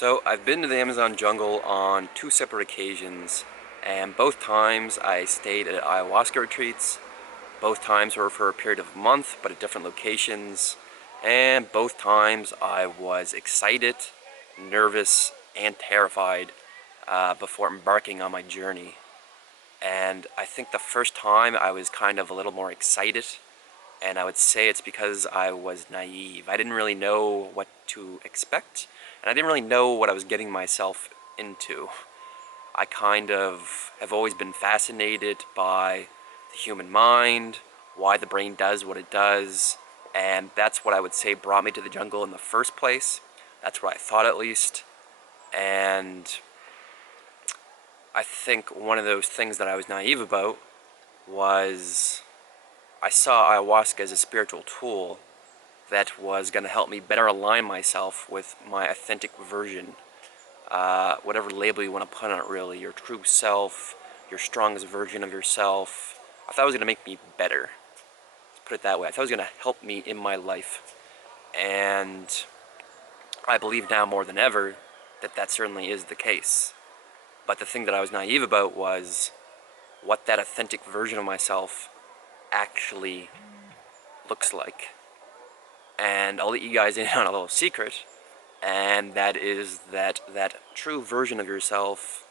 So I've been to the Amazon jungle on two separate occasions, and both times I stayed at ayahuasca retreats. Both times were for a period of a month, but at different locations. And both times I was excited, nervous, and terrified before embarking on my journey. And I think the first time I was kind of a little more excited, and I would say it's because I was naive. I didn't really know what to expect, and I didn't really know what I was getting myself into. I kind of have always been fascinated by the human mind, why the brain does what it does, and that's what I would say brought me to the jungle in the first place. That's what I thought, at least. And I think one of those things that I was naive about was I saw ayahuasca as a spiritual tool that was going to help me better align myself with my authentic version. Whatever label you want to put on it, really. Your true self, your strongest version of yourself. I thought it was going to make me better. Let's put it that way. I thought it was going to help me in my life. And I believe now more than ever that that certainly is the case. But the thing that I was naive about was what that authentic version of myself actually looks like. And I'll let you guys in on a little secret, and that is that true version of yourself,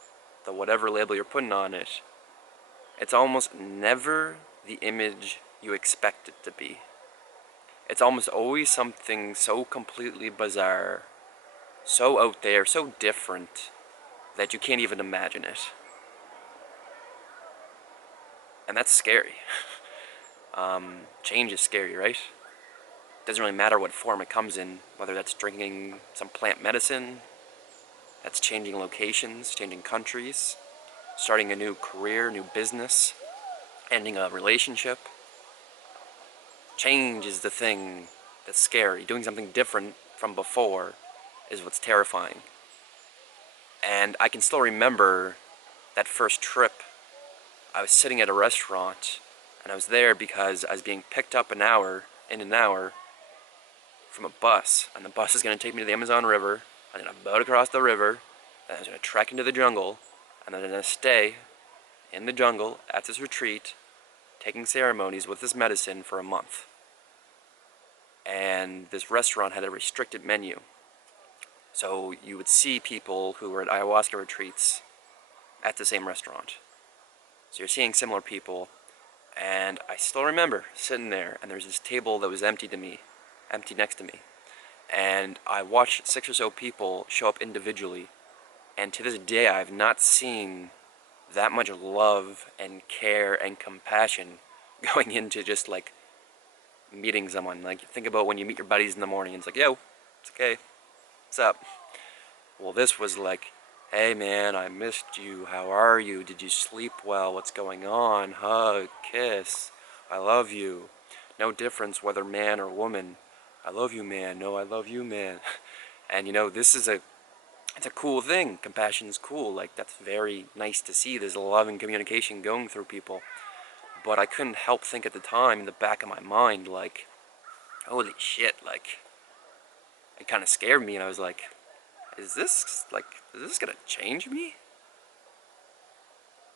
the whatever label you're putting on it, it's almost never the image you expect it to be. It's almost always something so completely bizarre, so out there, so different, that you can't even imagine it. And that's scary. Change is scary, right? Doesn't really matter what form it comes in, whether that's drinking some plant medicine, that's changing locations, changing countries, starting a new career, new business, ending a relationship. Change is the thing that's scary. Doing something different from before is what's terrifying. And I can still remember that first trip. I was sitting at a restaurant, and I was there because I was being picked up in an hour, from a bus, and the bus is going to take me to the Amazon River. I'm going to boat across the river, and I was going to trek into the jungle, and then I'm going to stay in the jungle at this retreat, taking ceremonies with this medicine for a month. And this restaurant had a restricted menu. So you would see people who were at ayahuasca retreats at the same restaurant. So you're seeing similar people, and I still remember sitting there, and there's this table that was empty next to me. And I watched 6 or so people show up individually, and to this day I have not seen that much love and care and compassion going into just like meeting someone. Like, think about when you meet your buddies in the morning and it's like, yo, it's okay, what's up? Well, this was like, hey man, I missed you, how are you, did you sleep well, what's going on, hug, kiss, I love you. No difference whether man or woman. I love you, man. No, I love you, man. And you know, it's a cool thing. Compassion's cool. Like, that's very nice to see. There's a love and communication going through people. But I couldn't help think at the time, in the back of my mind, like, holy shit, like, it kind of scared me, and I was like, is this gonna change me?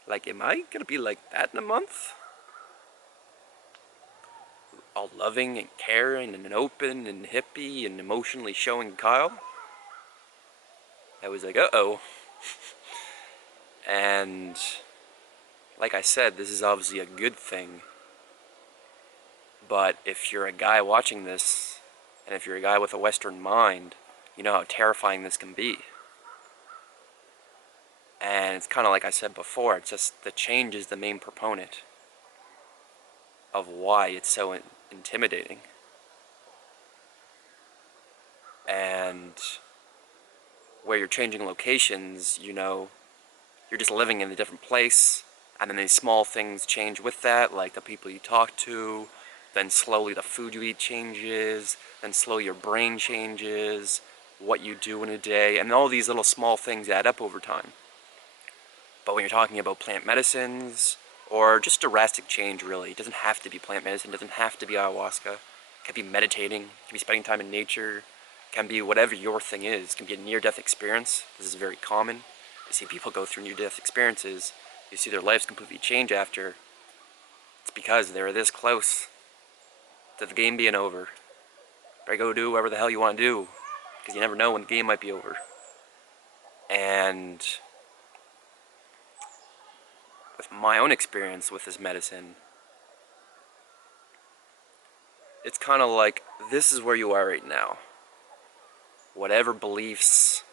Like, am I gonna be like that in a month? All loving and caring and open and hippie and emotionally showing Kyle. I was like, uh-oh. And like I said, this is obviously a good thing. But if you're a guy watching this, and if you're a guy with a Western mind, you know how terrifying this can be. And it's kind of like I said before, it's just the change is the main proponent of why it's so intimidating. And where you're changing locations, you know, you're just living in a different place, and then these small things change with that, like the people you talk to, then slowly the food you eat changes, then slowly your brain changes, what you do in a day, and all these little small things add up over time. But when you're talking about plant medicines, or just drastic change, really, it doesn't have to be plant medicine, it doesn't have to be ayahuasca. It could be meditating, it could be spending time in nature, can be whatever your thing is. It can be a near-death experience. This is very common. You see people go through near-death experiences. You see their lives completely change after. It's because they're this close to the game being over. Better go do whatever the hell you want to do, because you never know when the game might be over. And with my own experience with this medicine, it's kind of like, this is where you are right now. Whatever beliefs,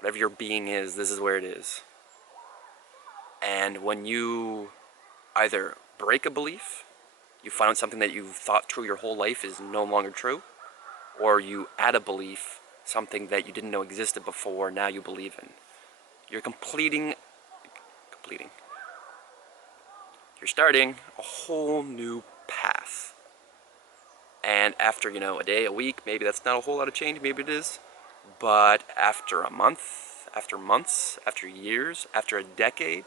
whatever your being is, this is where it is. And when you either break a belief, you find out something that you've thought true your whole life is no longer true, or you add a belief, something that you didn't know existed before, now you believe in. You're completing, you're starting a whole new path. And after, a day, a week, maybe that's not a whole lot of change, maybe it is. But after a month, after months, after years, after a decade,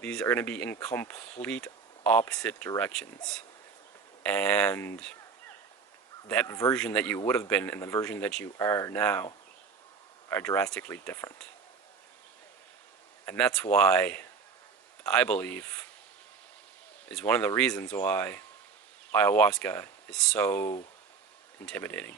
these are going to be in complete opposite directions. And that version that you would have been and the version that you are now are drastically different. And that's why I believe is one of the reasons why ayahuasca is so intimidating.